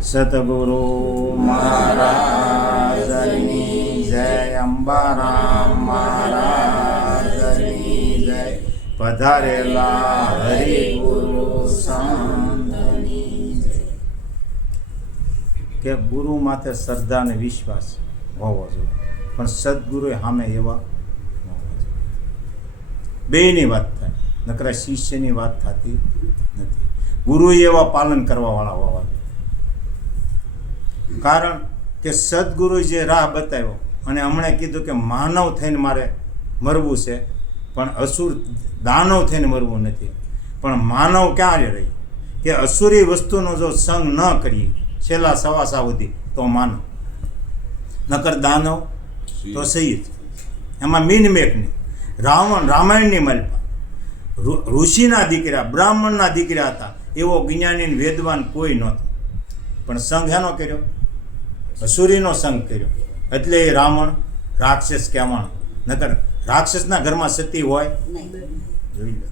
સતગુરુ મહારાજની જય, અંબારામ મહારાજની જય, પધારેલા હરિગુરુ સંતની જય. કે ગુરુ માથે શ્રદ્ધા અને વિશ્વાસ હોવો જોઈએ, પણ સદગુરુ સામે એવા બેયની વાત થાય, નકરા શિષ્યની વાત થતી નથી. ગુરુ એવા પાલન કરવાવાળા હોવા જોઈએ. કારણ કે સદગુરુ જે રાહ બતાવ્યો, અને હમણાં કીધું કે માનવ થઈને મારે મરવું છે, પણ અસુર દાનવ થઈને મરવું નથી. પણ માનવ ક્યારે રહી કે અસુરી વસ્તુનો જો સંગ ન કરીએ છેલ્લા સવાસા સુધી તો માનવ, નકર દાનવ તો સહી જ. એમાં મીનમેક નહીં. રામાયણની માલપા ઋષિના દીકરા બ્રાહ્મણના દીકરા હતા, એવો જ્ઞાની વેદવાન કોઈ નહોતો, પણ સંઘ એનો કર્યો, અસુરીનો સંઘ કર્યો. એટલે એ રાવણ રાક્ષસ કહેવાનો. નકર રાક્ષસના ઘરમાં સતી હોય જોઈ લો.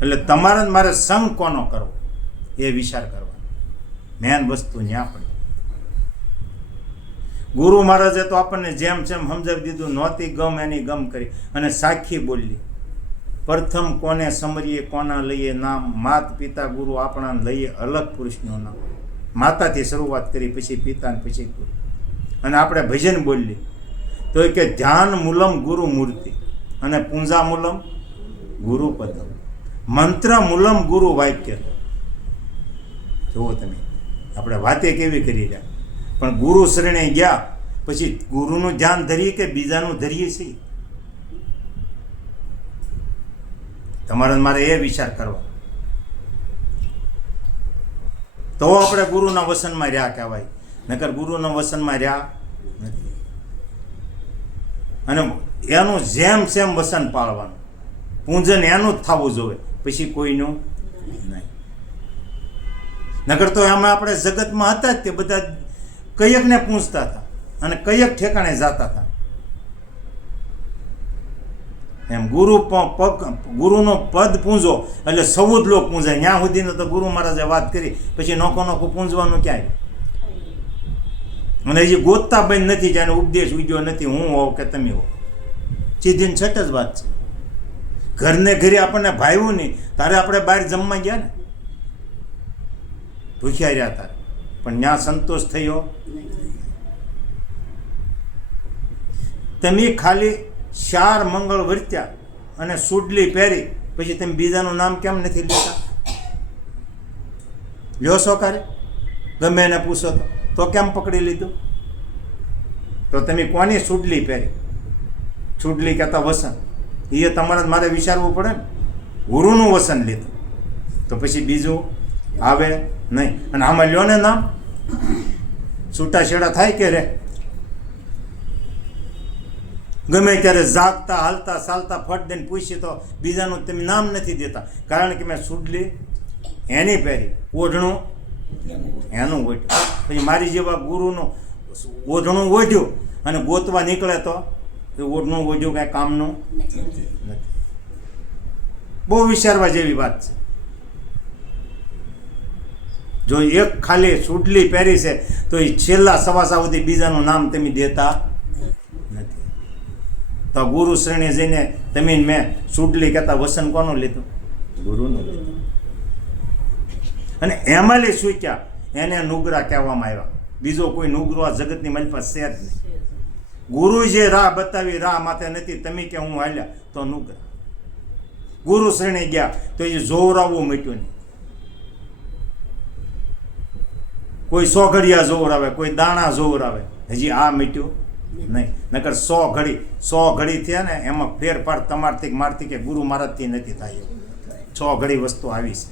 એટલે તમારે મારે સંઘ કોનો કરવો એ વિચાર કરવાનો. મેન વસ્તુ ન્યા પડી. ગુરુ મહારાજે તો આપણને જેમ જેમ સમજાવી દીધું, નહોતી ગમ એની ગમ કરી અને સાખી બોલી. પ્રથમ કોને સમરીએ કોના લઈએ નામ, માત પિતા ગુરુ આપણા લઈએ અલગ પુરુષનું નામ. માતાથી શરૂઆત કરી, પછી પિતા ને પછી ગુરુ. અને આપણે ભજન બોલીએ તો કે ધ્યાન મૂલમ ગુરુ મૂર્તિ અને પૂંજા મૂલમ ગુરુ પદમ, મંત્ર મૂલમ ગુરુ વાક્ય. જુઓ તમે, આપણે વાતે કેવી કરી રહ્યા, પણ ગુરુ શરણે ગયા પછી ગુરુનું ધ્યાન ધરીએ કે બીજાનું ધરીએ છીએ? તમારે મારે એ વિચાર કરવા. તો આપણે ગુરુના વસનમાં રહ્યા કહેવાય, નકર ગુરુના વસનમાં રહ્યા નથી. અને એનું જેમ સેમ વસન પાળવાનું, પૂંજન એનું જ થવું જોઈએ, પછી કોઈનું નહીં. નકર તો એમાં આપણે જગતમાં હતા જ તે બધા કયકને પૂંજતા હતા અને કયક ઠેકાણે જતા હતા. એમ ગુરુનો પદ પૂંજો એટલે સૌ જ લોક પૂંજાય. ત્યાં સુધીનો તો ગુરુ મહારાજે વાત કરી, પછી નોખો નોખું પૂંજવાનું ક્યાંય. અને હજી ગોતતા બંધ નથી, જેને ઉપદેશ ઉજ્યો નથી, હું હોઉં કે તમે હો. સીધી છટ જ વાત છે. ઘરને ઘરે આપણને ભાવ્યું નહીં, તારે આપણે બહાર જમવા ગયા ને, ભૂખ્યા રહ્યા તારે, પણ ત્યાં સંતોષ થયો. તમે ખાલી 4 મંગળ વર્ત્યા અને સુડલી પહેરી, પછી તમે બીજાનું નામ કેમ નથી લેતા? લ્યો છો કારે? ગમે એને પૂછો તો કેમ પકડી લીધું? તો તમે કોની સુડલી પહેરી? સુડલી કહેતા વસન, એ તમારે મારે વિચારવું પડે ને. ગુરુનું વસન લીધું તો પછી બીજું આવે નહીં. અને આમાં લ્યો ને નામ, છૂટાછેડા થાય કે રે? ગમે ત્યારે જાગતા હાલતા ચાલતા ફટ દઈને પૂછીએ તો બીજાનું તમે નામ નથી દેતા, કારણ કે મેં સુડલી એની પહેરી, ઓઢણું એનું ઓઢ્યું. પછી મારી જેવા ગુરુનું ઓઢણું ઓઢ્યું અને ગોતવા નીકળે તો ઓઢણું ઓઢ્યું કાંઈ કામનું નથી. બહુ વિચારવા જેવી વાત છે. જો એક ખાલી સુડલી પહેરી છે તો એ છેલ્લા સવાસા સુધી બીજાનું નામ તમે દેતા નથી. તો ગુરુ શ્રેણી જઈને તમે મેં સુડલી કહેતા વસન કોનું લીધું? ગુરુનું લીધું. અને એમાં લઈ સૂક્યા એને નુગરા કહેવામાં આવ્યા. બીજો કોઈ નુગરો આ જગતની મારી પાસે છે જ નહીં. ગુરુ જે રાહ બતાવી રાહ માથે નથી, તમે કે હું હાલ્યા તો નુગરા. ગુરુ શ્રેણી ગયા તો એ જોવરાવવું મટ્યું નહીં. કોઈ 100 ઘડિયા જોવરાવે, કોઈ દાણા જોવરાવે, હજી આ મટ્યું નહીં. નકર 100 ઘડી થયા ને, એમાં ફેરફાર તમારથી મારથી કે ગુરુ મહારાજથી નથી થાય. 100 ઘડી વસ્તુ આવી છે.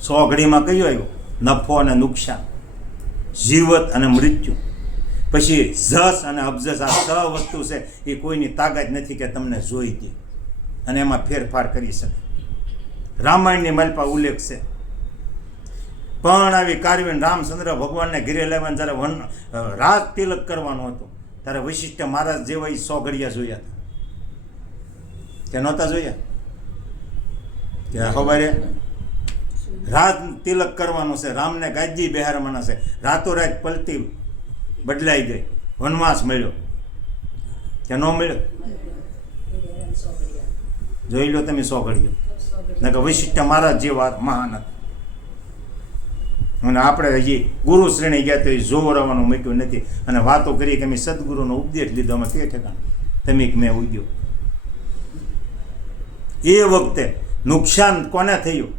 100 ઘડીમાં કયું આવ્યું? નફો અને નુકસાન, જીવત અને મૃત્યુ, પછી જસ અને અબજસ. આ 6 વસ્તુ છે એ કોઈની તાકાત નથી કે તમને જોઈ દે અને એમાં ફેરફાર કરી શકે. રામાયણની માલપા ઉલ્લેખ છે. પણ આવી કારવીને રામચંદ્ર ભગવાનને ઘેરે લાવ્યા, જ્યારે રાજ તિલક કરવાનું હતું ત્યારે વશિષ્ઠ મહારાજ જેવા 100 ઘડિયા જોયા હતા કે નહોતા જોયા? કે ખબર રાત તિલક કરવાનું છે, રામને ગાજી બિહારવાના છે. રાતોરાત પલટી બદલાઈ ગઈ, વનવાસ મળ્યો કે ન મળ્યો? જોઈ લો તમે 100 ઘડીઓ. નકર વૈશિષ્ટ્ય મહારાજ જે વાત મહાન હતા. અને આપણે હજી ગુરુ શ્રેણી ગયા તો એ જોવરાવાનું મૂક્યું નથી. અને વાતો કરી કે અમે સદગુરુનો ઉપદેશ લીધો, અમે કે ઠેકાણ તમે મેં ઉગ્યો. એ વખતે નુકસાન કોને થયું?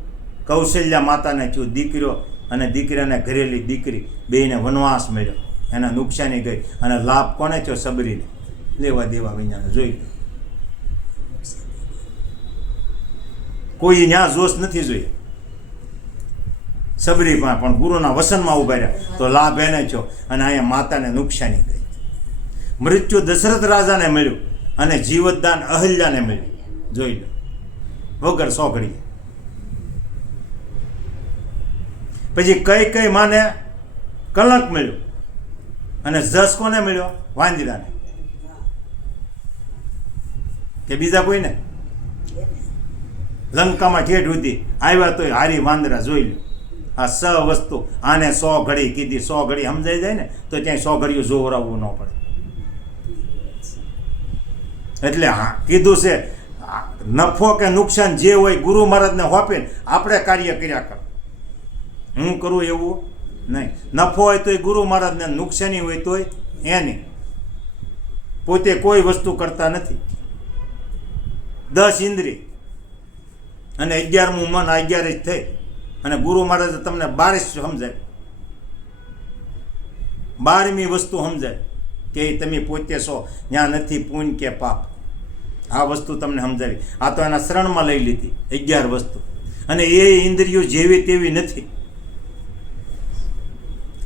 કૌશલ્યા માતાને થયું. દીકરો અને દીકરાને ઘરેલી દીકરી બેયને વનવાસ મળ્યો, એને નુકસાની ગઈ. અને લાભ કોને થયો? સબરીને. લેવા દેવા વિඥાને જોઈ લો. કોઈ ત્યાં જોશ નથી જોઈએ. સબરી પણ ગુરુના વસનમાં ઉભા રહ્યા તો લાભ એને થયો. અને અહીંયા માતાને નુકસાની ગઈ. મૃત્યુ દશરથ રાજાને મળ્યું અને જીવતદાન અહલ્યાને મળ્યું. જોઈ લો, વગર 100 ઘડી. પછી કઈ માને કલંક મળ્યો અને જસ કોને મળ્યો? વાંદરાને. કે બીજા કોઈને? લંકામાં ઠેઠ સુધી આવ્યા તોય હારી વાંદરા. જોઈ લો, આ વસ્તુ. આને 100 ઘડી કીધી. 100 ઘડી સમજાઈ જાય ને તો ત્યાં 100 ઘડીઓ જોવરાવવું ન પડે. એટલે હા કીધું છે, નફો કે નુકસાન જે હોય ગુરુ મહારાજને હોપીને આપણે કાર્ય કર્યા કર. હું કરું એવું નહીં. નફો હોય તોય ગુરુ મહારાજને, નુકસાની હોય તોય એની. પોતે કોઈ વસ્તુ કરતા નથી. 10 ઇન્દ્રિય અને 11મું મન, 11 જ થઈ. અને ગુરુ મહારાજે તમને 12 સમજાય. 12મી વસ્તુ સમજાય કે તમે પોતે છો, ત્યાં નથી પુણ્ય કે પાપ. આ વસ્તુ તમને સમજાવી. આ તો એના શરણમાં લઈ લીધી 11 વસ્તુ. અને એ ઇન્દ્રિયો જેવી તેવી નથી.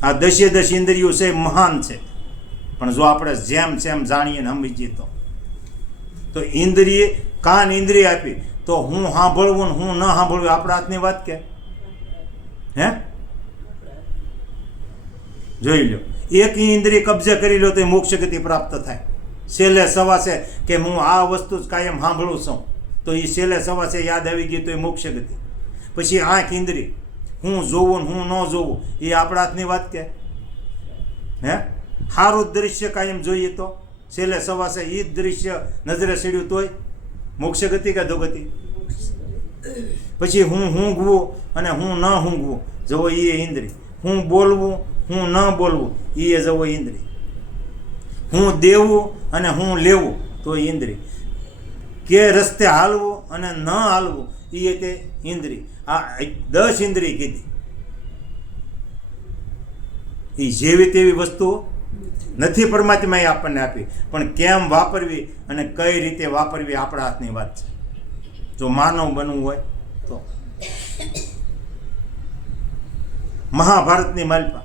આ 10 ઇન્દ્રિયો છે મહાન છે. પણ જો આપણે જેમ જાણીએ ને સમજીએ તો ઇન્દ્રિય, કાન ઇન્દ્રિય આપી તો હું સાંભળવું ને હું ન સાંભળવું આપણા હાથની વાત કે? હે, જોઈ લો. એક ઇન્દ્રિય કબજે કરી લો તો મોક્ષ ગતિ પ્રાપ્ત થાય. છેલ્લે સવાસે કે હું આ વસ્તુ જ કાયમ સાંભળું છું તો એ છેલ્લે સવાસે યાદ આવી ગઈ તો એ મોક્ષ ગતિ. પછી આંખ ઇન્દ્રિય, હું જોવું ને હું ન જોવું એ આપણા હાથની વાત કે? હે, સારું દૃશ્ય કાયમ જોઈએ તો છેલ્લે સવાસે એ જ દૃશ્ય નજરે સીડ્યું તોય મોક્ષ ગતિ કે ધોગતિ? પછી હું ઊંઘવું અને હું ન ઊંઘવું જવો એ ઇન્દ્રિય. હું બોલવું હું ન બોલવું એ જવો ઇન્દ્રિય. હું દેવું અને હું લેવું તો ઇન્દ્રિય. કે રસ્તે હાલવું અને ન હાલવું એ તે ઇન્દ્રિય. આ 10 ઇન્દ્રિય કીધી. એ જેવી તેવી વસ્તુઓ નથી પરમાત્માએ આપણને આપી. પણ કેમ વાપરવી અને કઈ રીતે વાપરવી આપણા હાથની વાત છે. જો માનવ બનવું હોય તો. મહાભારતની માલિકા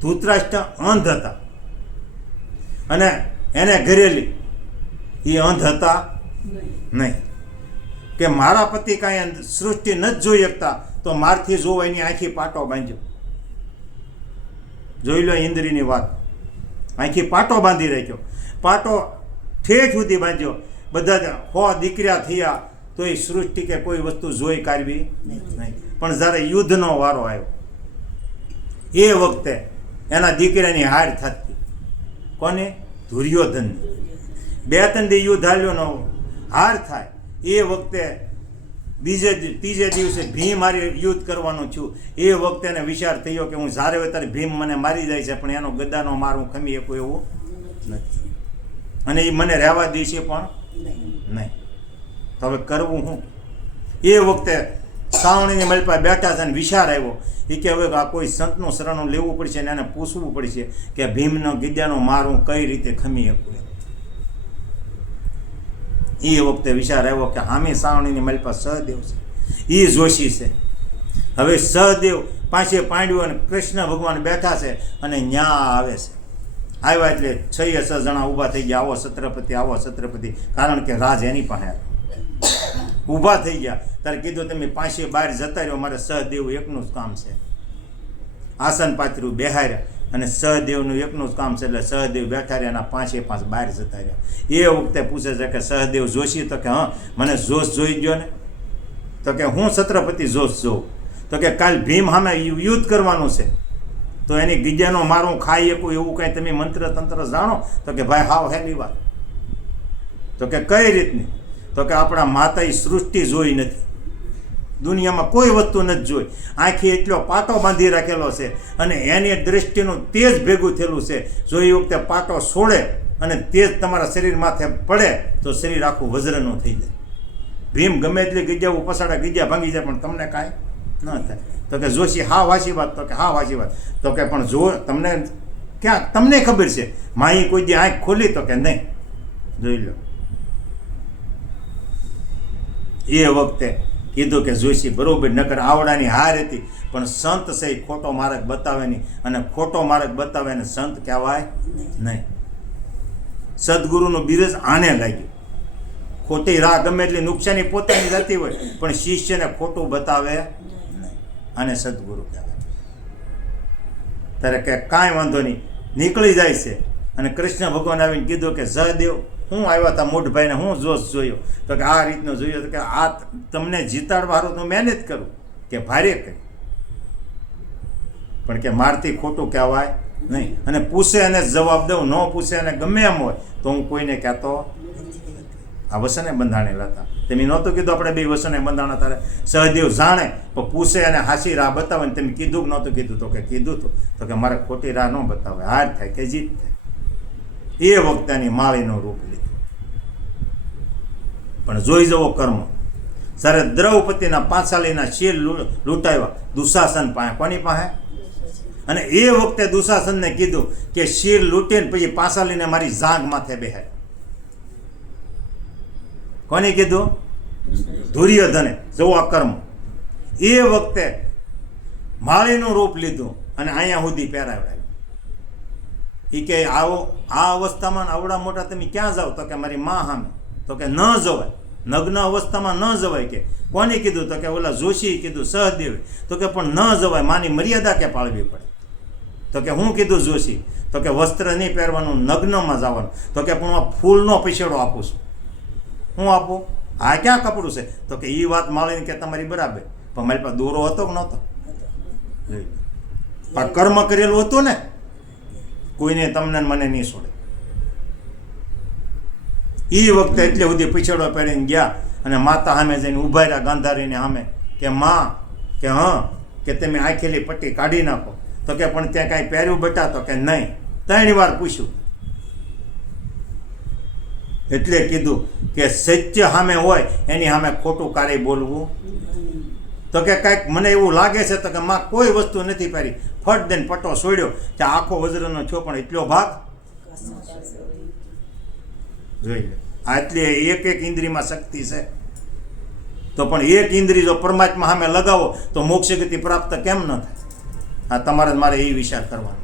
ધૃતરાષ્ટ્ર અંધ હતા અને એને ઘરેલી એ અંધ હતા નહીં. કે મારા પતિ કાંઈ સૃષ્ટિ ન જોઈ શકતા તો મારથી જોવો એની આંખી પાટો બાંધ્યો. જોઈ લો ઇન્દ્રિયની વાત. આંખી પાટો બાંધી રાખ્યો. પાટો ઠેઠ સુધી બાંધ્યો. બધા 100 દીકરા થયા તો એ સૃષ્ટિ કે કોઈ વસ્તુ જોઈ કાઢવી નહીં. પણ જ્યારે યુદ્ધનો વારો આવ્યો એ વખતે એના દીકરાની હાર થતી. કોને? દુર્યોધનની. 2-3 દી યુદ્ધ હાલ્યો ન હાર થાય. એ વખતે ત્રીજે દિવસે ભીમ મારી યુદ્ધ કરવાનું છું. એ વખતે એને વિચાર થયો કે હું જ્યારે હોય ત્યારે ભીમ મને મારી જાય છે પણ એનો ગદાનો માર હું ખમી શકું એવું નથી. અને એ મને રહેવા દે છે પણ નહીં. તો હવે કરવું હું? એ વખતે સાવણીની મલપા બેઠા છે અને વિચાર આવ્યો એ કે હવે આ કોઈ સંતનું શરણું લેવું પડશે અને એને પૂછવું પડશે કે ભીમનો ગીદ્યાનો માર હું કઈ રીતે ખમી શકું. એ વખતે વિચાર આવ્યો કે હામી સાવણીની મલપા સહદેવ છે, એ જોશી છે. હવે સહદેવ પાસે પાંડ્યું અને કૃષ્ણ ભગવાન બેઠા છે અને ન્યા આવે છે. આવ્યા એટલે 6 જણા ઊભા થઈ ગયા. આવો છત્રપતિ, આવો છત્રપતિ. કારણ કે રાજ એની પાસે ઊભા થઈ ગયા. ત્યારે કીધું તમે પાસે બહાર જતા રહ્યો, મારે સહદેવ એકનું જ કામ છે. આસન પાથર્યું, બેહાર્યા અને સહદેવનું એકનું જ કામ છે. એટલે સહદેવ બેઠા રહ્યા, એના 5 બહાર જતા રહ્યા. એ વખતે પૂછે છે કે સહદેવ જોશી? તો કે હા, મને જોશ જોઈ ગયો ને. તો કે હું છત્રપતિ જોશ જોઉં. તો કે કાલ ભીમ સામે યુદ્ધ કરવાનું છે, તો એની ગીજાનો મારું ખાઈ શકું એવું કાંઈ તમે મંત્ર તંત્ર જાણો? તો કે ભાઈ હાવ હેલી વાત. તો કે કઈ રીતની? તો કે આપણા માતાએ સૃષ્ટિ જોઈ નથી, દુનિયામાં કોઈ વસ્તુ નથી જોઈ, આંખી એટલો પાટો બાંધી રાખેલો છે અને એની દ્રષ્ટિનું તેજ ભેગું થયેલું છે. જો એ વખતે પાટો છોડે અને તેજ તમારા શરીર માથે પડે તો શરીર આખું વજ્રનું થઈ જાય. ભીમ ગમે એટલી ગીજાવું પસાડા ગીજા ભાંગી જાય પણ તમને કાંઈ ન થાય. તો કે જોશી હા વાસી વાત. તો કે હા વાસી વાત. તો કે પણ જો તમને ક્યાં તમને ખબર છે માઈ કોઈ દી આંખ ખોલી? તો કે નહીં. જોઈ લો. એ વખતે કીધું કે જોશી બરોબર, નકર આવડાની હાર હતી, પણ સંત છે એ ખોટો માર્ગ બતાવે નહીં, અને ખોટો માર્ગ બતાવે ને સંત કહેવાય નહીં. સદગુરુનું બિરજ આને લાગ્યું. ખોટી રાહ ગમે એટલી નુકસાની પોતાની જતી હોય પણ શિષ્યને ખોટું બતાવે નહીં, આને સદગુરુ કહેવાય. ત્યારે કે કાંઈ વાંધો નહીં, નીકળી જાય છે. અને કૃષ્ણ ભગવાન આવીને કીધું કે સહદેવ હું આવ્યા હતા મોઢભાઈને, હું જોશ જોયો? તો કે આ રીતનો જોયો. તો કે આ તમને જીતાડવા હારું તો મહેનત કરું કે ભારે કરી, પણ કે મારથી ખોટું કહેવાય નહીં. અને પૂછે અને જવાબ દઉં, ન પૂછે અને ગમે એમ હોય તો હું કોઈને કહેતો. આ વસને બંધાણેલા હતા. તમે નહોતું કીધું આપણે બે વસને બંધાણા? તારે સહદેવ જાણે પણ પૂછે અને હાસી રાહ બતાવે ને તમે કીધું કે નહોતું કીધું? તો કે કીધું હતું. તો કે મારે ખોટી રાહ ન બતાવે, હાર થાય કે જીત થાય. એ વખતેની માળીનું રૂપ લીધું. પણ જોઈ જવો કર્મ. જ્યારે દ્રૌપદીના પાંચાલીના શિર લૂંટાવ્યા દુશાસન પાસે, કોની પાસે? અને એ વખતે દુશાસનને કીધું કે શિર લૂંટીને પછી પાંચાલીને મારી જાંઘ માથે બેહાડ. કોને કીધું? દુર્યોધને. જવો આ કર્મ. એ વખતે માળીનું રૂપ લીધું અને અહીંયા સુધી પહેરાવડાવ્યું. એ કે આવો આ અવસ્થામાં આવડા મોટા તમે ક્યાં જાઓ? તો કે મારી માં સામે. તો કે ન જવાય, નગ્ન અવસ્થામાં ન જવાય. કે કોને કીધું? તો કે ઓલા જોશી કીધું, સહદેવે. તો કે પણ ન જવાય, માની મર્યાદા કે પાળવી પડે. તો કે હું કીધું જોશી? તો કે વસ્ત્ર નહીં પહેરવાનું, નગ્નમાં જવાનું. તો કે પણ હું ફૂલનો પૈસેડો આપું છું. હું આપું? આ ક્યાં કપડું છે? તો કે એ વાત માળીને કે તમારી બરાબર, પણ મારી પાસે દોરો હતો કે નહોતો? પણ કર્મ કરેલું હતું ને, કોઈને તમને મને નહીં છોડે. એ વખતે એટલે સુધી પીછેડો પહેરીને ગયા અને માતા સામે જઈને ઉભા રહ્યા ગાંધારીને સામે કે માં, કે હા, કે તમે આંખેલી પટ્ટી કાઢી નાખો. તો કે પણ ત્યાં કાંઈ પહેર્યું બેટા? તો કે નહીં. 3 વાર પૂછ્યું. એટલે કીધું કે સત્ય સામે હોય એની સામે ખોટું કાર્ય બોલવું. તો કે કાંઈક મને એવું લાગે છે. તો કે માં કોઈ વસ્તુ નથી પહેરી. ફટ દઈને પટ્ટો છોડ્યો કે આખો વજ્રનો થયો, પણ એટલો ભાગ જોઈ લે. આટલી એક ઇન્દ્રિયમાં શક્તિ છે. તો પણ એક ઇન્દ્રિય જો પરમાત્મા સામે લગાવો તો મોક્ષ ગતિ પ્રાપ્ત કેમ ન થાય? આ તમારે મારે એ વિચાર કરવાનો.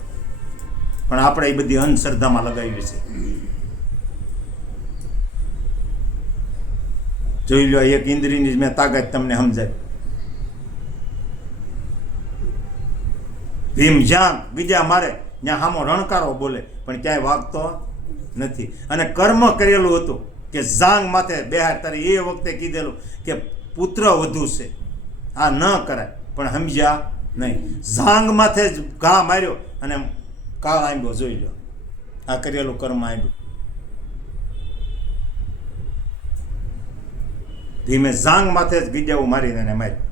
પણ આપણે એ બધી અંધશ્રદ્ધામાં લગાવી છે. જોઈ લો, એક ઇન્દ્રિયની મેં તાકાત તમને સમજાય. ભીમ જ્યાં બીજા મારે ત્યાં સામો રણકારો બોલે પણ ક્યાંય વાગતો નથી. અને કર્મ કરેલું હતું કે જાંગ માથે બેહાર. તારે એ વખતે કીધેલું કે પુત્ર વધુ છે, આ ન કરાય, પણ સમજ્યા નહીં. જાંગ માથે જ ઘા માર્યો અને કાળ આંબ્યો. જોઈ લો, આ કરેલું કર્મ આંબ્યું. ધીમે જાંગ માથે જ ગીજાવું મારીને એને માર્યું.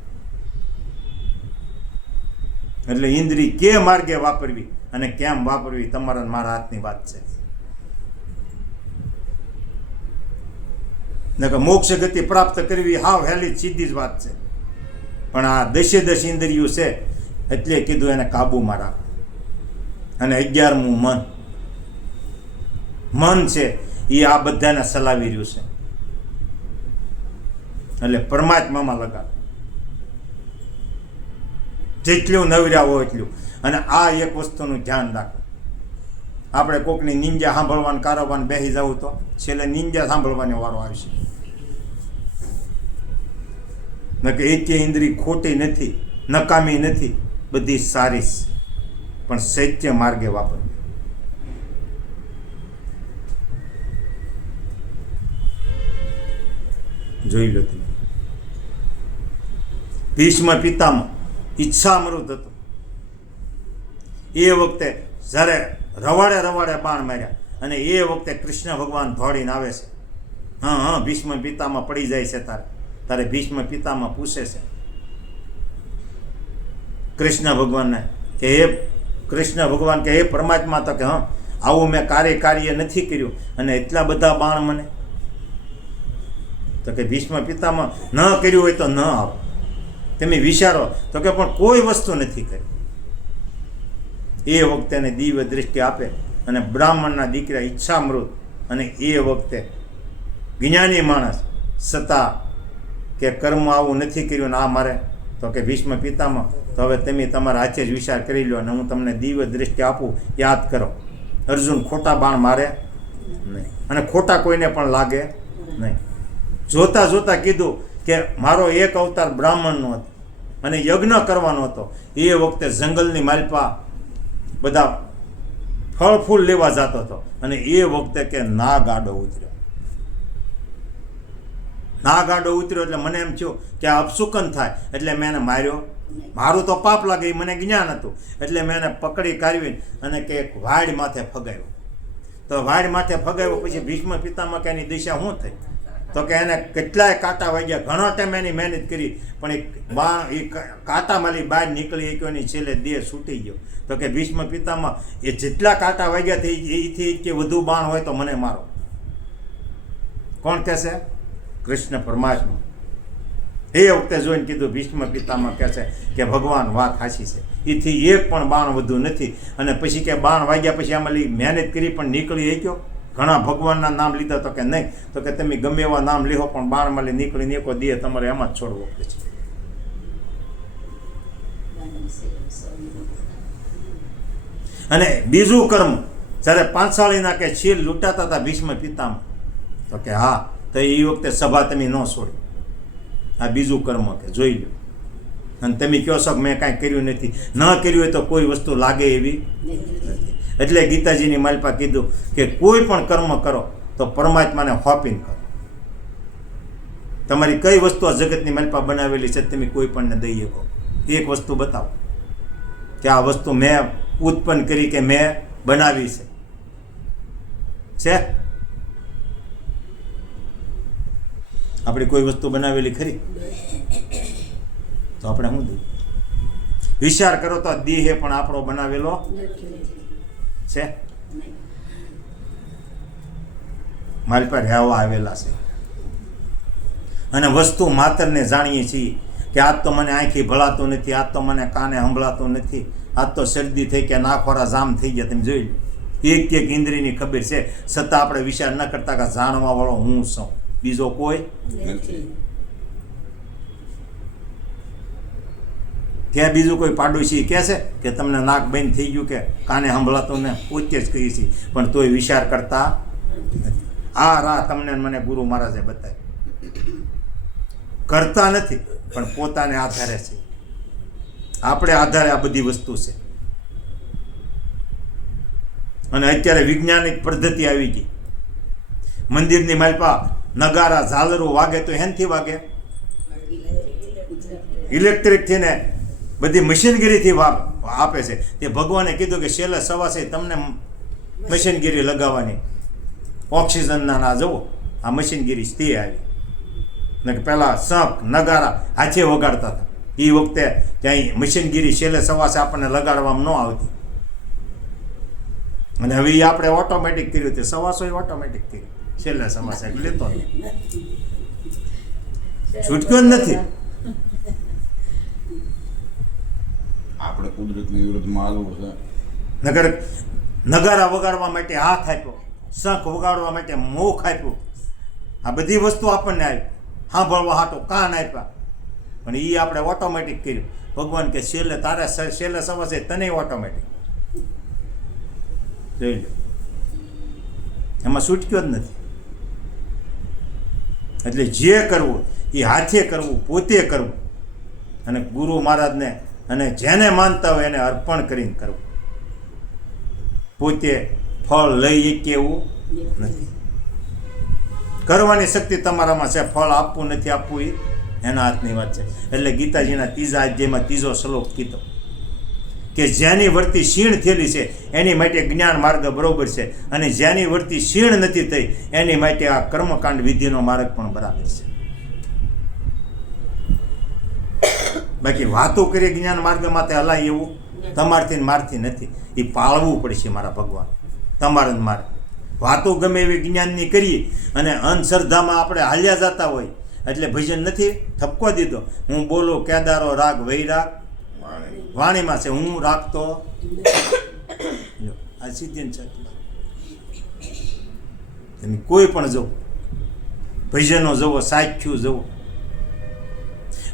એટલે ઇન્દ્રિય કે માર્ગે વાપરવી અને કેમ વાપરવી તમારા મારા હાથની વાત છે. નકર મોક્ષ ગતિ પ્રાપ્ત કરવી હાવ હેલી સીધી જ વાત છે. પણ આ 10 ઇન્દ્રિયો છે એટલે કીધું એને કાબુમાં રાખો. અને 11મું મન છે એ આ બધાને ચલાવી રહ્યું છે. એટલે પરમાત્મામાં લગાડો જેટલું નવર્યા હોય એટલું. અને આ એક વસ્તુનું ધ્યાન રાખો. આપણે કોકની નિંજા સાંભળવાનું કારવવાનું બેસી જવું તો છેલ્લે નિંજા સાંભળવાનો વારો આવશે. નકે એક ઇન્દ્રિય ખોટી નથી, નકામી નથી, બધી સારી છે, પણ સત્ય માર્ગે વાપરવી. જોઈ લો તમે ભીષ્મ પિતામહ ઈચ્છામૃત હતું. એ વખતે જ્યારે રવાડે રવાડે બાણ માર્યા અને એ વખતે કૃષ્ણ ભગવાન દોડીને આવે છે. હા ભીષ્મ પિતામાં પડી જાય છે. તારે ભીષ્મ પિતામાં પૂછે છે કૃષ્ણ ભગવાનને કે હે કૃષ્ણ ભગવાન કે હે પરમાત્મા, તો કે હા આવું મેં કાર્ય નથી કર્યું અને એટલા બધા બાણ મને. તો કે ભીષ્મ પિતામાં ન કર્યું હોય તો ન આવો, તમે વિચારો. તો કે પણ કોઈ વસ્તુ નથી કરી. એ વખતે એને દિવ્ય દૃષ્ટિ આપે અને બ્રાહ્મણના દીકરા ઈચ્છામૃત, અને એ વખતે જ્ઞાની માણસ છતાં કે કર્મ આવું નથી કર્યું ને આ મારે. તો કે ભીષ્મ પિતામાં, તો હવે તમે તમારા હાથે જ વિચાર કરી લો અને હું તમને દિવ્ય દૃષ્ટિ આપું, યાદ કરો. અર્જુન ખોટા બાણ મારે નહીં અને ખોટા કોઈને પણ લાગે નહીં. જોતા જોતા કીધું કે મારો એક અવતાર બ્રાહ્મણનો હતો અને યજ્ઞ કરવાનો હતો. એ વખતે જંગલની માલપા બધા ફળ ફૂલ લેવા જતો હતો અને એ વખતે કે નાગ આડો ઉતર્યો. નાગ આડો ઉતર્યો એટલે મને એમ થયું કે આ અપશુકન થાય, એટલે મેં એને માર્યો. મારું તો પાપ લાગે, એ મને જ્ઞાન હતું, એટલે મેં એને પકડી કાઢવી અને કે એક વાડ માથે ફગાવ્યો. તો વાડ માથે ફગાવ્યો પછી ભીષ્મ પિતામાં કે એની દિશા શું થઈ? તો કે એને કેટલાય કાંટા વાગ્યા, ઘણો ટાઈમ એની મહેનત કરી, પણ એ કાંટામાંથી બહાર નીકળી ગયો, એની છેલ્લે દેહ છૂટી ગયો. તો કે ભીષ્મ પિતામાં એ જેટલા કાંટા વાગ્યા એથી કે વધુ બાણ હોય તો મને મારો. કોણ કહેશે? કૃષ્ણ પરમાત્મા. એ વખતે જોઈને કીધું ભીષ્મ પિતામાં કહે છે કે ભગવાન વાત સાચી છે, એથી એક પણ બાણ વધુ નથી. અને પછી કે બાણ વાગ્યા પછી આમાં મહેનત કરી પણ નીકળી ગયો. ઘણા ભગવાનના નામ લીધા. તો કે નહીં. તો કે તમે ગમે એવા નામ લીધો પણ બાણમાં નીકળીને એકો દેહ તમારે એમાં જ છોડવો પડે છે. અને બીજું કર્મ જ્યારે પાંચાળીના કે શીલ લૂંટાતા હતા ભીષ્મ પિતામાં, તો કે હા, તો એ વખતે સભા તમે ન છોડી. આ બીજું કર્મ કે જોઈ લો. અને તમે કહો છો કે મેં કાંઈ કર્યું નથી. ન કર્યું હોય તો કોઈ વસ્તુ લાગે એવી નથી. એટલે ગીતાજીની માલપા કીધું કે કોઈ પણ કર્મ કરો તો પરમાત્માને હોપીને કરો. તમારી કઈ વસ્તુ આ જગતની માલપા બનાવેલી છે તમે કોઈ પણને દઈ શકો. એક વસ્તુ બતાવો કે આ વસ્તુ મેં ઉત્પન્ન કરી કે મેં બનાવી છે. આપણી કોઈ વસ્તુ બનાવેલી ખરી? તો આપણે શું દઈએ? વિચાર કરો તો દેહ પણ આપણો બનાવેલો છે. મારી પાસે રહેવા આવેલા છે અને વસ્તુ માત્રને જાણીએ છીએ કે આજ તો મને આંખી ભળાતું નથી, આજ તો મને કાને સંભળાતું નથી, આજ તો શરદી થઈ કે નાખોરા જામ થઈ ગયા. તમે જોઈ લો, એક એક ઇન્દ્રિયની ખબર છે, છતાં આપણે વિચાર ન કરતા કે જાણવા વાળો હું છું, બીજો કોઈ નથી. ત્યાં બીજું કોઈ પાડોશી કહે છે કે તમને નાક બંધ થઈ ગયું કે કાને સંભળાતું ને પોતે જ કહીએ છીએ, પણ તોય વિચાર કરતા નથી. આ રાહ તમને મને ગુરુ મહારાજે બતાવી. કરતા નથી પણ પોતાને આધારે છે. આપણે આધારે આ બધી વસ્તુ છે. અને અત્યારે વૈજ્ઞાનિક પદ્ધતિ આવી ગઈ. મંદિરની માલપા નગારા ઝાલરો વાગે તો હેનથી વાગે? ઇલેક્ટ્રિકથી ને બધી મશીનગીરીથી આપે છે. તે ભગવાને કીધું કે છેલ્લે સવાસે તમને મશીનગીરી લગાવવાની, ઓક્સિજનના ના જવો આ મશીનગીરી તે આવી. ને પહેલાં શંખ નગારા હાથે વગાડતા હતા. એ વખતે ત્યાં મશીનગીરી છેલ્લે સવાસે આપણને લગાડવામાં ન આવતી. અને હવે આપણે ઓટોમેટિક કર્યું, તે સવાસો ઓટોમેટિક કર્યું. છેલ્લે સમાસે લેતો છૂટક્યો જ નથી. આપણે કુદરતની વિરુદ્ધમાં હાલવું છે. નગારા વગાડવા માટે હાથ આપ્યો, શંખ વગાડવા માટે મુખ આપ્યું, આ બધી વસ્તુ આપણને આવી. સાંભળવા હાટો કાન આપ્યા, પણ એ આપણે ઓટોમેટિક કર્યું. ભગવાન કે છેલ્લે તારે છેલ્લે સમજે તને ઓટોમેટિક જોઈ લો, એમાં છૂટક્યો જ નથી. એટલે જે કરવું એ હાથે કરવું, પોતે કરવું, અને ગુરુ મહારાજને અને જેને માનતા હોય એને અર્પણ કરીને કરવું. પોતે ફળ લઈ શકીએ એવું નથી. કરવાની શક્તિ તમારામાં છે, ફળ આપવું નથી આપવું એના હાથની વાત છે. એટલે ગીતાજીના 3જા અધ્યાયમાં 3જો શ્લોક કીધો કે જેની વર્તી ક્ષીણ થયેલી છે એની માટે જ્ઞાન માર્ગ બરોબર છે, અને જેની વર્તી ક્ષીણ નથી થઈ એની માટે આ કર્મકાંડ વિધિનો માર્ગ પણ બરાબર છે. બાકી વાતો કરીએ જ્ઞાન માર્ગ માટે હલાય એવું તમારથી ને મારથી નથી. એ પાળવું પડશે મારા ભગવાન, તમારે ને મારે. વાતો ગમે એવી જ્ઞાનની કરીએ અને અંધશ્રદ્ધામાં આપણે હાલ્યા જતા હોય એટલે ભજન નથી ઠપકો દીધો. હું બોલો કેદારો રાગ વૈરાગ વાણીમાં છે, હું રાખતો આ સિદ્ધિ છે. તમે કોઈ પણ જવો, ભજનો જવો, સાખ્યું જવો.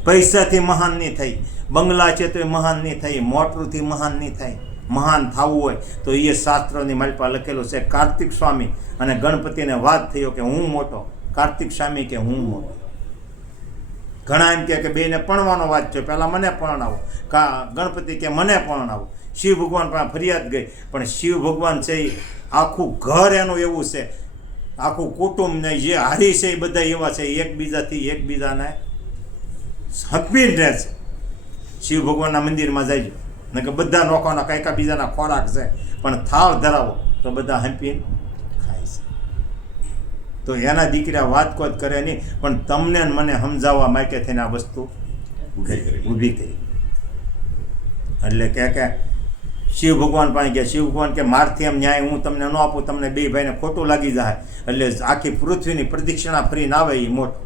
પૈસાથી મહાન નહીં થઈ, બંગલા છે તો એ મહાન નહીં થઈ, મોટરથી મહાન નહીં થાય. મહાન થવું હોય તો એ શાસ્ત્રોની માલપા લખેલું છે. કાર્તિક સ્વામી અને ગણપતિને વાત થયો કે હું મોટો, કાર્તિક સ્વામી કે હું મોટો. ઘણા એમ કે બેને પણવાનો વાત છે, પહેલાં મને પરણાવો, ગણપતિ કે મને પરણાવો. શિવ ભગવાન પણ ફરિયાદ ગઈ, પણ શિવ ભગવાન છે એ આખું ઘર એનું એવું છે, આખું કુટુંબ નહીં, જે હારી છે એ બધા એવા છે, એકબીજાને હપીને રહે છે. શિવ ભગવાનના મંદિરમાં જઈજો ને કે બધા નોખાના કાંઈકા બીજાના ખોરાક છે, પણ થાળ ધરાવો તો બધા હંપીને ખાય છે. તો એના દીકરા વાત કોત કરે નહીં, પણ તમને મને સમજાવવા માટે થઈને આ વસ્તુ ઊભી કરી. એટલે કે શિવ ભગવાન પાસે ગયા. શિવ ભગવાન કે મારથી એમ ન્યાય હું તમને ન આપું, તમને બે ભાઈને ખોટું લાગી જાય. એટલે આખી પૃથ્વીની પ્રદક્ષિણા ફરીને આવે એ મોટો.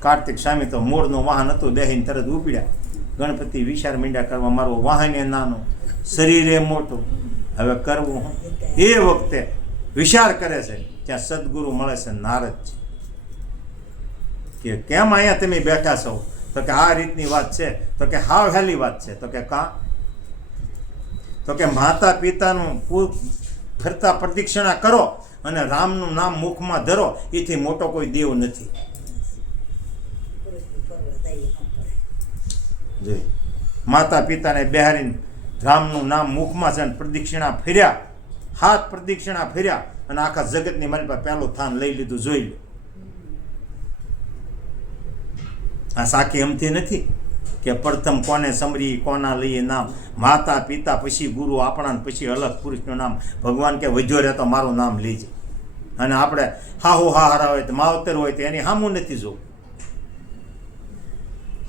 કાર્તિક સ્વામી તો મોરનું વાહન હતું, બેહીને તરત ઉપડ્યા. ગણપતિ વિચાર મીંડા કરવા, મારો વાહન એ નાનો, શરીરે મોટું, હવે કરવું. એ વખતે વિચાર કરે છે ત્યાં સદગુરુ મળે છે નારદજી. કે કેમ અહીંયા તમે બેઠા છો? તો કે આ રીતની વાત છે. તો કે હાવ હેલી વાત છે. તો કે કાં? તો કે માતા પિતાનું ફરતા પ્રદક્ષિણા કરો અને રામનું નામ મુખમાં ધરો, એથી મોટો કોઈ દેવ નથી. માતા પિતાને બેહારીને રામનું નામ મુખમાં છે, પ્રદક્ષિણા ફેર્યા, હાથ પ્રદક્ષિણા ફેર્યા અને આખા જગતની મારી પાસે પહેલું સ્થાન લઈ લીધું. જોઈ લો, આ સાખી એમથી નથી કે પ્રથમ કોને સમરી, કોના લઈએ નામ. માતા પિતા પછી ગુરુ આપણા, પછી અલગ પુરુષનું નામ. ભગવાન કે વજ્યો રહે તો મારું નામ લેજે. અને આપણે હાહુ હારા હોય તો માવતર હોય તો એની હામું નથી જોવું.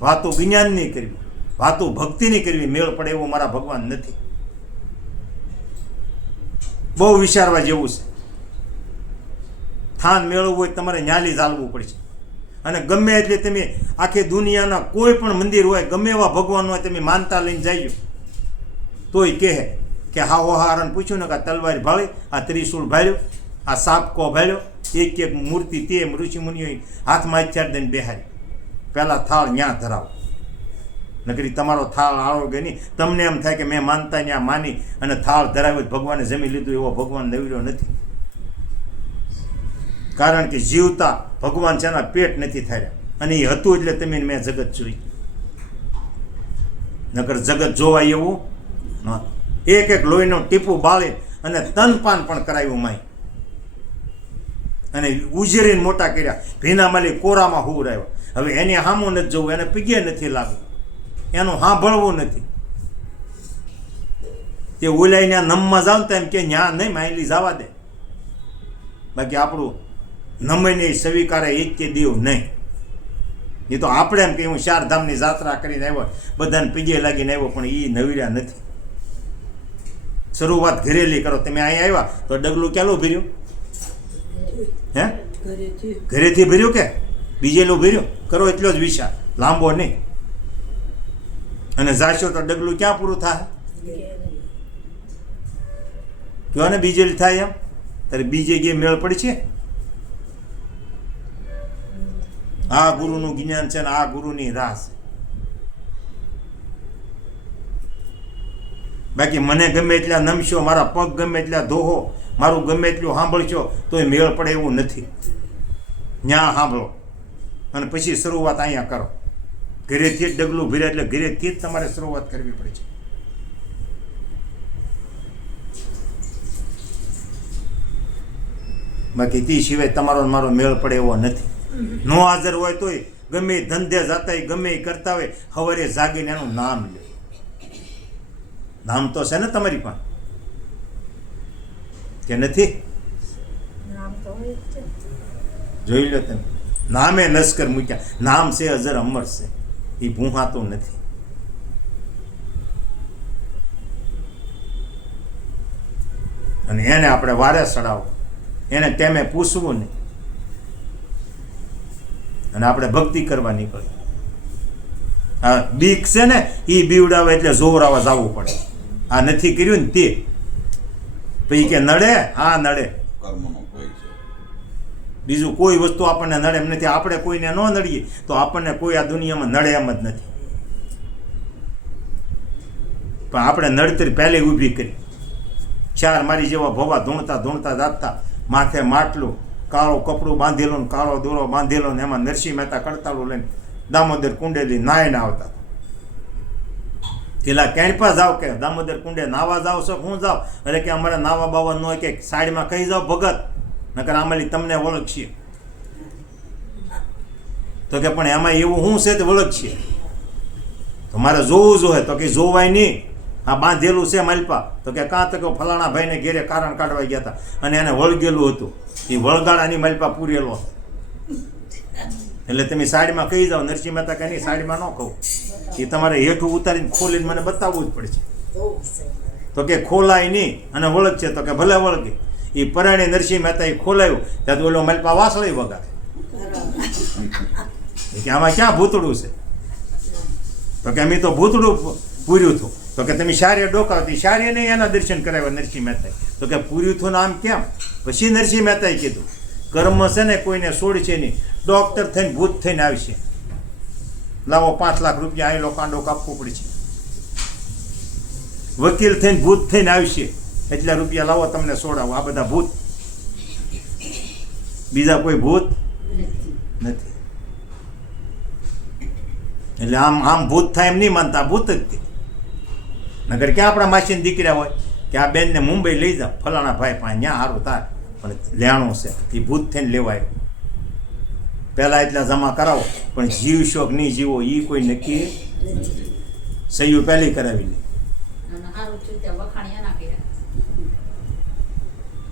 વાતો જ્ઞાન નહીં કરવી, વાતો ભક્તિ નહીં કરવી. મેળ પડે એવું મારા ભગવાન નથી. બહુ વિચારવા જેવું છે. થાન મેળવવું હોય તમારે ન્યાલી ચાલવું પડશે. અને ગમે એટલે તમે આખી દુનિયાના કોઈ પણ મંદિર હોય, ગમે એવા ભગવાન હોય, તમે માનતા લઈને જઈજો તોય કહે કે હાહો હારાને પૂછ્યું ને કે તલવાર ભાળી, આ ત્રિશૂળ ભાળ્યું, આ સાપકો ભાળ્યો, એક એક મૂર્તિ તેમ ઋષિ મુનિઓ હાથમાં અત્યાર દઈને બેહારી. પહેલાં થાળ ન્યા ધરાવો, નકરી તમારો થાળ આવો કે નહીં. તમને એમ થાય કે મેં માનતા ત્યાં માની અને થાળ ધરાવ્યો, ભગવાને જમી લીધું, એવો ભગવાન નવીરો નથી. કારણ કે જીવતા ભગવાન છે એના પેટ નથી થયા, અને એ હતું એટલે તમે મેં જગત જોઈ. નકર જગત જોવાય એવું ન. એક એક લોહીનું ટીપું બાળી અને તનપાન પણ કરાવ્યું માય, અને ઉજેરીને મોટા કર્યા. ભીના માલી કોરામાં હુવરાવ્યો. હવે એને હામું નથી જોવું, એને પીગે નથી લાગવું, એનું સાંભળવું નથી. તે ઓલાઈ ત્યાં નમમાં જાવ તો એમ કે ન્યા નહીં માયલી જવા દે. બાકી આપણું નમને સ્વીકારે એક કે દેવ નહીં. એ તો આપણે એમ કે હું 4 ધામની જાત્રા કરીને આવ્યો, બધાને પીગે લાગીને આવ્યો, પણ એ નવીર્યા નથી. શરૂઆત ઘરેલી કરો. તમે અહીં આવ્યા તો ડગલું ક્યાંલું ભર્યું? હે, ઘરેથી ભર્યું કે બીજેલું ભર્યું? કરો એટલો જ વિચાર, લાંબો નહીં. અને જાશો તો ડગલું ક્યાં પૂરું થાય? કયો ને બીજેલી થાય એમ. ત્યારે બીજે ગયે મેળ પડી છે. આ ગુરુનું જ્ઞાન છે ને આ ગુરુની રાહ છે. બાકી મને ગમે એટલા નમશો, મારા પગ ગમે એટલા ધોહો, મારું ગમે એટલું સાંભળશો તોય મેળ પડે એવું નથી. ન્યા સાંભળો અને પછી શરૂઆત અહીંયા કરો. ઘરેથી જ ડગલું ભર્યા એટલે ઘરેથી જ તમારે શરૂઆત કરવી પડે છે. બાકી તે સિવાય તમારો મારો મેળ પડે એવો નથી. નો હાજર હોય તોય ગમે એ ધંધે જતા હોય, ગમે એ કરતા હોય, સવારે જાગીને એનું નામ લે. નામ તો છે ને તમારી પાસે કે નથી? જોઈ લો તમે, નામે લશ્કર મૂક્યા. નામ છે અજર અમર છે, એ ભૂહાતું નથી. અને એને આપણે વારે ચડાવો, એને તેમે પૂછવું નહીં, અને આપણે ભક્તિ કરવા નીકળી. આ બીક છે ને, એ બીવડાવે એટલે જોવરાવા જવું પડે. આ નથી કર્યું ને તે પછી કે નડે. હા નડે. કર્મનો કોઈ છે. બીજું કોઈ વસ્તુ આપણને નડે એમ નથી. આપણે કોઈને ન નડીએ તો આપણને કોઈ આ દુનિયામાં નડે એમ જ નથી. પણ આપણે નડતર પહેલે ઊભી કરી. ચાર મારી જેવા ભવા ધૂણતા ધૂણતા દાબતા, માથે માટલું, કાળો કપડું બાંધેલું ને કાળો દોરો બાંધેલો ને એમાં નરસિંહ મહેતા કડતાળું લઈને દામોદર કુંડે લઈ નાહીને આવતા. પેલા કેણપા જાવ કે દામોદર કુંડે નાવા જાવ છો? હું જાવ? અરે કે અમારે નાવા બાવા ન હોય કે સાઈડમાં કહી જાવ ભગત, નકર આમાં તમને ઓળખીએ. તો કે પણ એમાં એવું શું છે તે ઓળખીએ? તો મારે જોવું જોઈએ. તો કે જોવાય નહીં, આ બાંધેલું છે માલપા. તો કે કાં તો કે ફલાણા ભાઈને ઘેરે કારણ કાઢવા ગયા હતા અને એને વળગેલું હતું, એ વળગાડાની માલપા પૂરેલો. એટલે તમે સાઈડમાં કહી જાઓ. નરસિંહ મહેતા કે નહીં, સાઈડમાં ન કહું, એ તમારે હેઠું ઉતારીને ખોલીને મને બતાવવું જ પડશે. તો કે ખોલાય નહીં અને વળગશે. તો કે ભલે વળગે. એ પરાણે નરસિંહ મહેતા એ ખોલાયું ત્યાં તો ઓલો માલપા વાસળી વગાડે કે આમાં ક્યાં ભૂતડું છે? તો કે અમે તો ભૂતડું પૂર્યું હતું. તો કે તમે શાર્ય ડોકાવતી, શાર્ય નહીં એના દર્શન કરાવ્યા નરસિંહ મહેતાએ. તો કે પૂર્યું થયું નામ કેમ? પછી નરસિંહ મહેતાએ કીધું કર્મ છે ને કોઈને છોડશે નહીં. ડોક્ટર થઈને ભૂત થઈને આવશે, લાવો 5 લાખ રૂપિયા આવેલો કાંડો કાપવો પડશે. વકીલ થઈને ભૂત થઈને આવશે, એટલા રૂપિયા લાવો તમને છોડાવો. આ બધા ભૂત, બીજા કોઈ ભૂત નથી. એટલે આમ ભૂત થાય એમ નહીં માનતા, ભૂત જ તે. નગર ક્યાં આપણા માસીની દીકરા હોય કે આ બેનને મુંબઈ લઈ જાઓ ફલાણા ભાઈ પાસે, ત્યાં સારું થાય, પણ લેણું છે એ ભૂત થઈને લેવાય. પહેલાં એટલા જમા કરાવો, પણ જીવ શોખ નહીં જીવો એ કોઈ નક્કી. સહીઓ પહેલી કરાવી લે,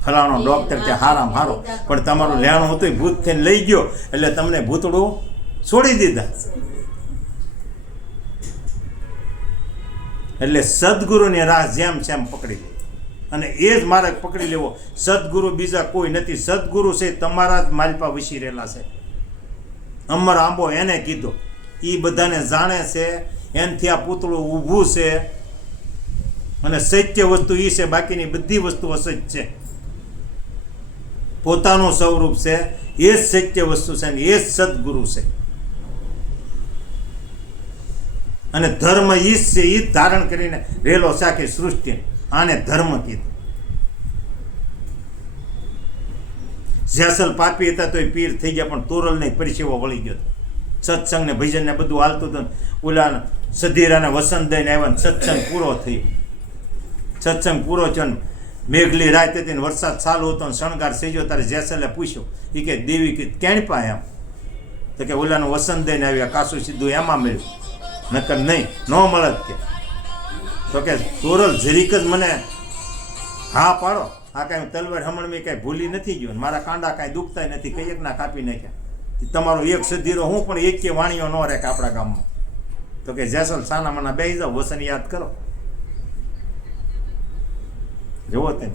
ફલાણો ડોક્ટર કે હારામ હારો, પણ તમારું લેણું હતું ભૂત થઈને લઈ ગયો એટલે તમને ભૂતડું છોડી દીધા. એટલે સદગુરુની રાહ જેમ જેમ પકડી લે, અને એ જ માર્ગ પકડી લેવો. સદગુરુ બીજા કોઈ નથી. સદગુરુ છે તમારા જ માલપા વિસી રહેલા છે. અમર આંબો એને કીધો, એ બધાને જાણે છે, એનથી આ પૂતળું ઊભું છે. અને સત્ય વસ્તુ એ છે, બાકીની બધી વસ્તુ અસત્ય છે. પોતાનું સ્વરૂપ છે, એ જ સત્ય વસ્તુ છે, ને એ જ સદગુરુ છે. અને ધર્મ ઈ જ છે, ઈ જ ધારણ કરીને રેલો સાખી સૃષ્ટિ. આને ધર્મ કીધું. જેસલ પાપી હતા તો એ પીર થઈ ગયા, પણ તોરલ ને પરિસેવો વળી ગયો. સત્સંગ ને ભજન ને બધું હાલતું હતું. ઓલા સધીરાને વસંત દઈને આવ્યા ને સત્સંગ પૂરો થયો. સત્સંગ પૂરો થયો ને મેઘલી રાત હતી ને વરસાદ ચાલુ હતો ને શણગાર થઈ તારે જેસલે પૂછ્યું, એ કે દેવી કે ક્યાં પાય એમ? તો કે ઓલાનું વસંત દઈને આવ્યા, કાસું સીધું એમાં મળ્યું, નકર નહીં ન મળત કે. તો કે તોરલ જરીક જ મને હા પાડો, આ કાંઈ તલવાર હમણ મેં કાંઈ ભૂલી નથી ગયો, મારા કાંડા કાંઈ દુખતા નથી, કઈ એકના કાપી નાખ્યા. તમારો એક સધીરો હું પણ એક કે વાણીઓ ન રહે કે આપણા ગામમાં. તો કે જેસલ સાના મના બેસી જાઓ, વસન યાદ કરો. જોવો તે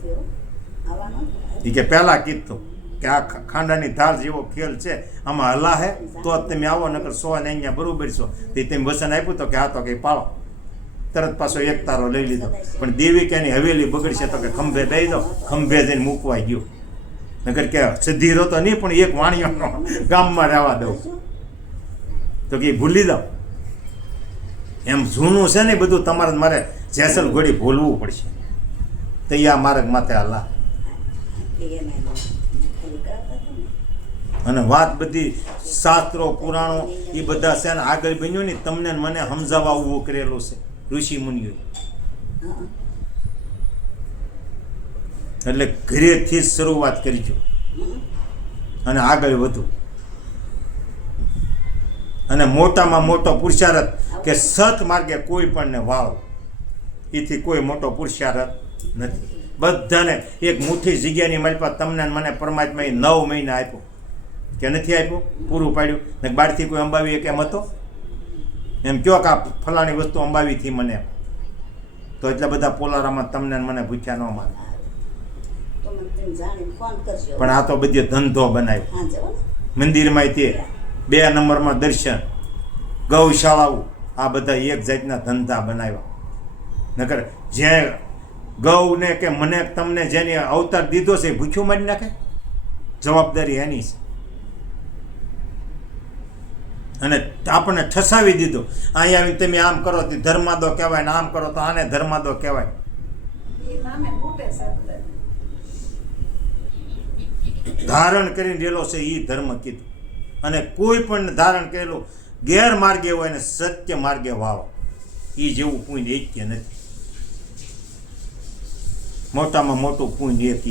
એ કે પહેલાં કીધું કે આ ખાંડાની ધાર જેવો ખેલ છે, આમાં હલા હે તો જ તમે આવો, નકર 100 ને અહીંયા બરોબર છો. તે તમે વસન આપ્યું તો કે હા, તો કે પાડો. તરત પાછો એક તારો લઈ લીધો. પણ દેવી કે એની હવેલી બગડશે તો કે ખંભે દઈ દો. ખંભે જઈને મૂકવાઈ ગયો. નકર કે સધીરો તો નહીં, પણ એક વાણીઓનો ગામમાં રહેવા દઉં તો કે ભૂલી દઉં. એમ જૂનું છે ને બધું તમારે મારે જેસલ ઘોડી ભૂલવું પડશે. તૈયાર માર્ગ માથે હાલા. અને વાત બધી શાસ્ત્રો પુરાણો એ બધા છે ને આગળ બન્યું ને તમને મને સમજાવવા ઉભું કરેલું છે ઋષિ મુનિઓ. એટલે ઘરેથી જ શરૂઆત કરજો અને આગળ વધુ. અને મોટામાં મોટો પુરુષાર્થ કે સત માર્ગે કોઈ પણને વાળો, એથી કોઈ મોટો પુરુષાર્થ નથી. બધાને એક મુઠ્ઠી જગ્યાની માલપા તમને ને મને પરમાત્માએ 9 મહિના આપ્યો કે નથી આપ્યું, પૂરું પાડ્યું. ને બહારથી કોઈ અંબાવી એક એમ હતો એમ કયો કે આ ફલાણી વસ્તુ અંબાવીથી મને, તો એટલા બધા પોલારામાં તમને ને મને ભૂખ્યા ન મારે. પણ આ તો બધી ધંધો બનાવ્યો. મંદિરમાં તે 2 નંબરમાં દર્શન, ગૌશાળાઓ, આ બધા એક જાતના ધંધા બનાવ્યા. નકર જે ગૌને કે મને તમને જેને અવતાર દીધો છે ભૂખ્યું મારી નાખે, જવાબદારી એની છે. અને આપણને ઠસાવી દીધો. અહીંયા આવીને તમે આમ કરો તો ધર્માદો કહેવાય, ને આમ કરો તો આને ધર્માદો કહેવાય. ધારણ કરીને રેલો છે એ ધર્મ કીધું. અને કોઈ પણ ધારણ કરેલું ગેરમાર્ગે હોય ને સત્ય માર્ગે વાળો, એ જેવું પુણ્ય એક નથી. મોટામાં મોટું પુણ્ય એક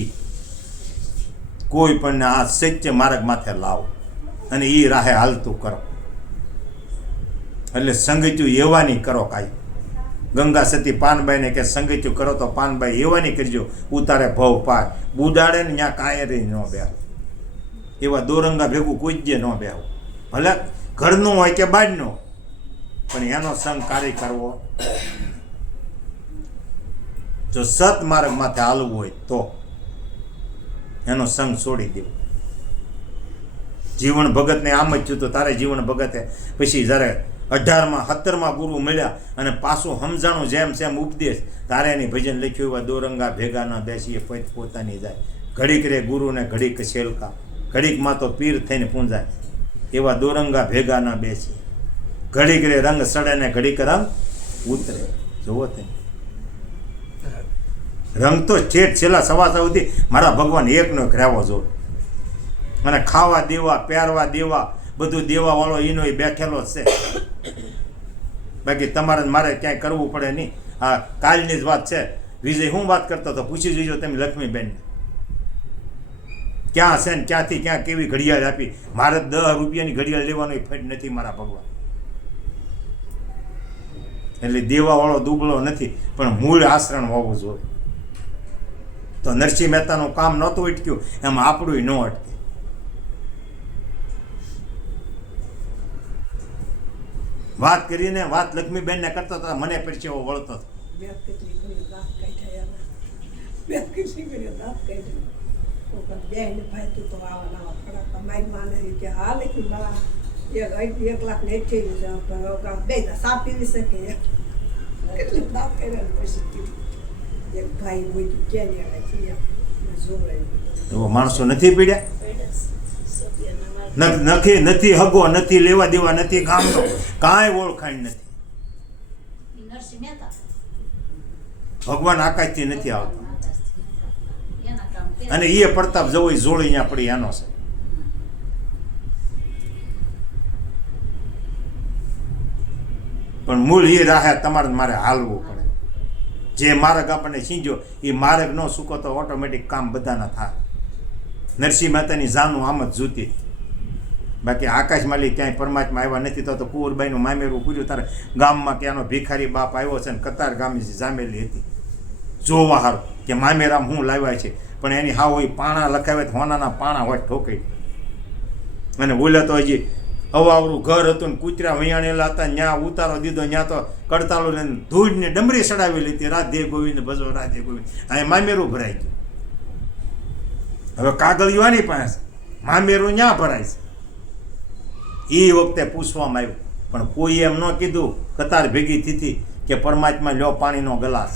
કોઈ પણ આ સત્ય માર્ગ માથે લાવો અને એ રાહે હાલતું કરો. એટલે સંગત્યું એવાની કરો. કાંઈ ગંગા સતી પાનબાઈને કે સંગત્યું કરો તો પાનબાઈ એવાની કરજો, ઉતારે ભવ પાર, બુડાડે ને ત્યાં કાંઈ ન બેહો. એવા દોરંગા ભેગું કોઈ જ ન બેહો, ભલે ઘરનું હોય કે બહારનો, પણ એનો સંગ કાર્ય કરવો. જો સત માર્ગ માથે હાલવું હોય તો એનો સંગ છોડી દેવો. જીવન ભગતને આમ જ થયું તો તારે જીવન ભગતે પછી જ્યારે 18માં 17માં ગુરુ મળ્યા અને પાછું સમજાણું જેમ સેમ ઉપદેશ, તારે એની ભજન લખ્યું એવા દોરંગા ભેગા ના બેસીએ પોતાની જાય. ઘડીક રે ગુરુને ઘડીક શેલકા, ઘડીકમાં તો પીર થઈને પૂંજાય. એવા દોરંગા ભેગા ના બેસીએ, ઘડીક રે રંગ સડે ને ઘડીક રંગ ઉતરે. જોવો તે રંગ તો છેટ છેલ્લા સવા સુધી મારા ભગવાન એકનો એક રહેવો જોવે. અને ખાવા દેવા, પહેરવા દેવા, બધું દેવા વાળો એનો એ બેઠેલો જ છે. બાકી તમારે મારે ક્યાંય કરવું પડે નહીં. આ કાલની જ વાત છે. વિજય હું વાત કરતો હતો, પૂછી જોઈજો તમે લક્ષ્મીબેનને ક્યાં છે ને ક્યાંથી ક્યાં કેવી ઘડિયાળ આપી. મારે 10 રૂપિયાની ઘડિયાળ લેવાનો ફેટ નથી મારા ભગવાન. એટલે દેવાવાળો દુબળો નથી, પણ મૂળ આશ્રણ હોવું જોઈએ. તો નરસિંહ મહેતાનું કામ નહોતું અટક્યું, એમાં આપણું ન અટકે. વાત કરીને વાત લક્ષ્મીબેનને કરતો હતો, મને પરસેવો વળતો હતો. એવો માણસો નથી પીડ્યા, નથી હગો, નથી લેવા દેવા, નથી ગામનો, કાંઈ ઓળખાણ નથી. ભગવાન આકાશથી નથી આવતો. અને એ પ્રતાપ જવો જોડી અહીંયા પડી એનો છે. પણ મૂળ એ રાહે તમારે મારે હાલવું પડે. જે માર્ગ આપણને છીંજો એ માર્ગ ન સૂકો તો ઓટોમેટિક કામ બધાના થાય. નરસિંહ મહેતાની જાનું આમ જ જૂતી. બાકી આકાશમાલી ક્યાંય પરમાત્મા આવ્યા નથી. તો કુંવરબાઈનું મામેરું પૂર્યું તારે ગામમાં કે આનો ભિખારી બાપ આવ્યો છે ને કતાર ગામી જામેલી હતી જોવા હારું કે મામેરામ હું લાવ્યા છે. પણ એની હા હોય પાણા લખાવે તો હોનાના પાણા હોય ઠોકાઈ. અને બોલ્યા તો હજી અવાવરું ઘર હતું ને કૂતરા વૈયાણેલા હતા, ત્યાં ઉતારો દીધો, ત્યાં તો કડતાલો લઈને ધૂળને ડમરી ચડાવેલી હતી. રાધે ગોવિંદ ભજો રાધે ગોવિંદ. અહીં મામેરું ભરાઈ ગયું. હવે કાગળિયો આની પાસે, મામેરું ન્યા ભરાય છે. એ વખતે પૂછવામાં આવ્યું, પણ કોઈ એમ ન કીધું કતાર ભેગી થીથી કે પરમાત્મા લ્યો પાણીનો ગ્લાસ,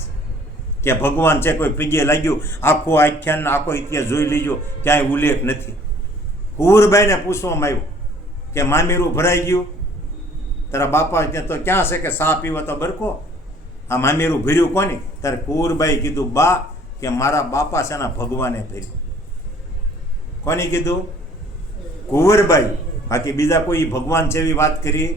કે ભગવાન છે કોઈ પીગે લાગ્યું. આખો આખ્યાન આખો ઇતિહાસ જોઈ લીજો, ક્યાંય ઉલ્લેખ નથી. કુંવરબાઈને પૂછવામાં આવ્યું કે મામેરું ભરાઈ ગયું, તારા બાપા તો ક્યાં છે કે સા પીવો તો બરકો, આ મામેરું ભર્યું કોની? ત્યારે કુંવરબાઈ કીધું બા કે મારા બાપા છે ને ભગવાને ભર્યું. કોની કીધું? કુંવરબાઈ. બાકી બીજા કોઈ ભગવાન છે એવી વાત કરી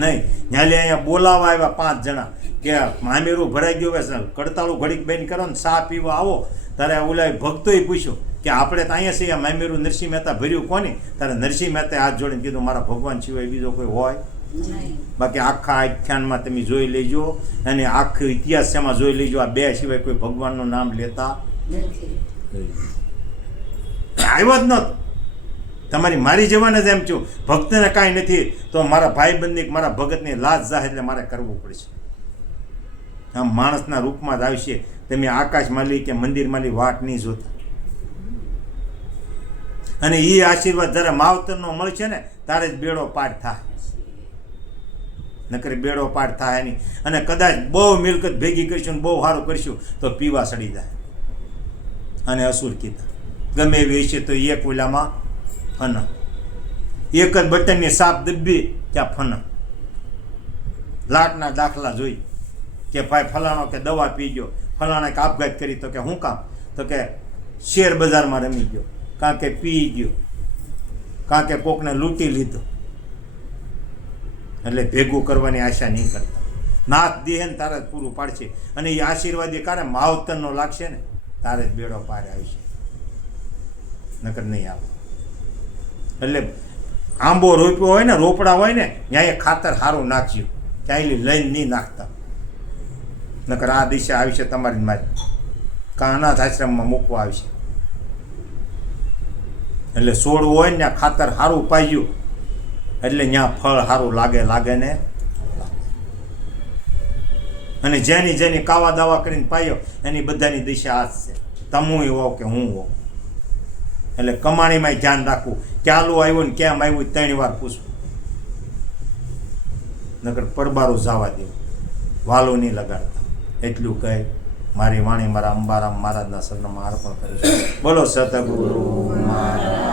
નહીં. ન્યાલે અહીંયા બોલાવા આવ્યા 5 જણા કે મામેરું ભરાઈ ગયું, હવે કડતાળું ઘડીક બેન કરો ને સા પીવા આવો. ત્યારે ઓલા ભક્તોએ પૂછ્યું કે આપણે તો અહીંયા છીએ, મામેરું નરસિંહ મહેતા ભર્યું કોની? ત્યારે નરસિંહ મહેતાએ હાથ જોડીને કીધું મારા ભગવાન સિવાય બીજો કોઈ હોય બાકી આખા આખ્યાનમાં તમે જોઈ લેજો અને આખો ઇતિહાસ એમાં જોઈ લેજો, આ બે સિવાય કોઈ ભગવાનનું નામ લેતા આવ્યો જ નહોતો. તમારી મારી જવાને જ એમ છું, ભક્તને કાંઈ નથી તો મારા ભાઈબંધની મારા ભગતની લાજ જાય એટલે મારે કરવું પડશે. આમ માણસના રૂપમાં જ આવશે. તમે આકાશમાલી કે મંદિરમાંની વાટ નહીં જોતા. અને એ આશીર્વાદ જ્યારે માવતરનો મળશે ને ત્યારે જ બેડો પાર થાય, નકર બેડો પાર થાય નહીં. અને કદાચ બહુ મિલકત ભેગી કરીશું ને બહુ સારું કરીશું તો પીવા સડી જાય. અને અસુર કીધા ગમે એવી હશે તો એક ઓલામાં ફન, એક જ બટનની સાપ દબી ત્યાં ફન. લાટના દાખલા જોઈ કે ભાઈ ફલાણો કે દવા પી ગયો, ફલાણા કે આપઘાત કરી, તો કે શું કામ, તો કે શેર બજારમાં રમી ગયો, કાં કે પી ગયો, કાં કે કોકને લૂંટી લીધો. એટલે ભેગું કરવાની આશા નહીં કરતા. નાથ દેહ ને તારે જ પૂરું પાડશે. અને એ આશીર્વાદ એ કારણે માવતરનો લાગશે ને તારે જ બેડો પાર આવશે, નકર નહીં આવે. એટલે આંબો રોપ્યો હોય ને, રોપડા હોય ને, ત્યાં એ ખાતર સારું નાખજો, ચાલી લઈને નહીં નાખતા, નકર આ દિશા આવશે તમારી મારી, કાં અનાથ આશ્રમમાં મૂકવા આવશે. એટલે છોડવું હોય ને ત્યાં ખાતર સારું પાયું એટલે ત્યાં ફળ સારું લાગે ને. અને જેની જેની કાવા દાવા કરીને પાયો એની બધાની દિશા આ જ છે. તમુય હો કે હું હો. એટલે કમાણીમાં ધ્યાન રાખવું, ક્યાલું આવ્યું ને કેમ આવ્યું 3 વાર પૂછવું, નકર પરબારું જવા દેવું, વાલું નહીં લગાડતા. એટલું કહે મારી વાણી મારા અંબારામ મહારાજના શરણમાં અર્પણ કરું છું. બોલો સતગુરુ મહારાજ.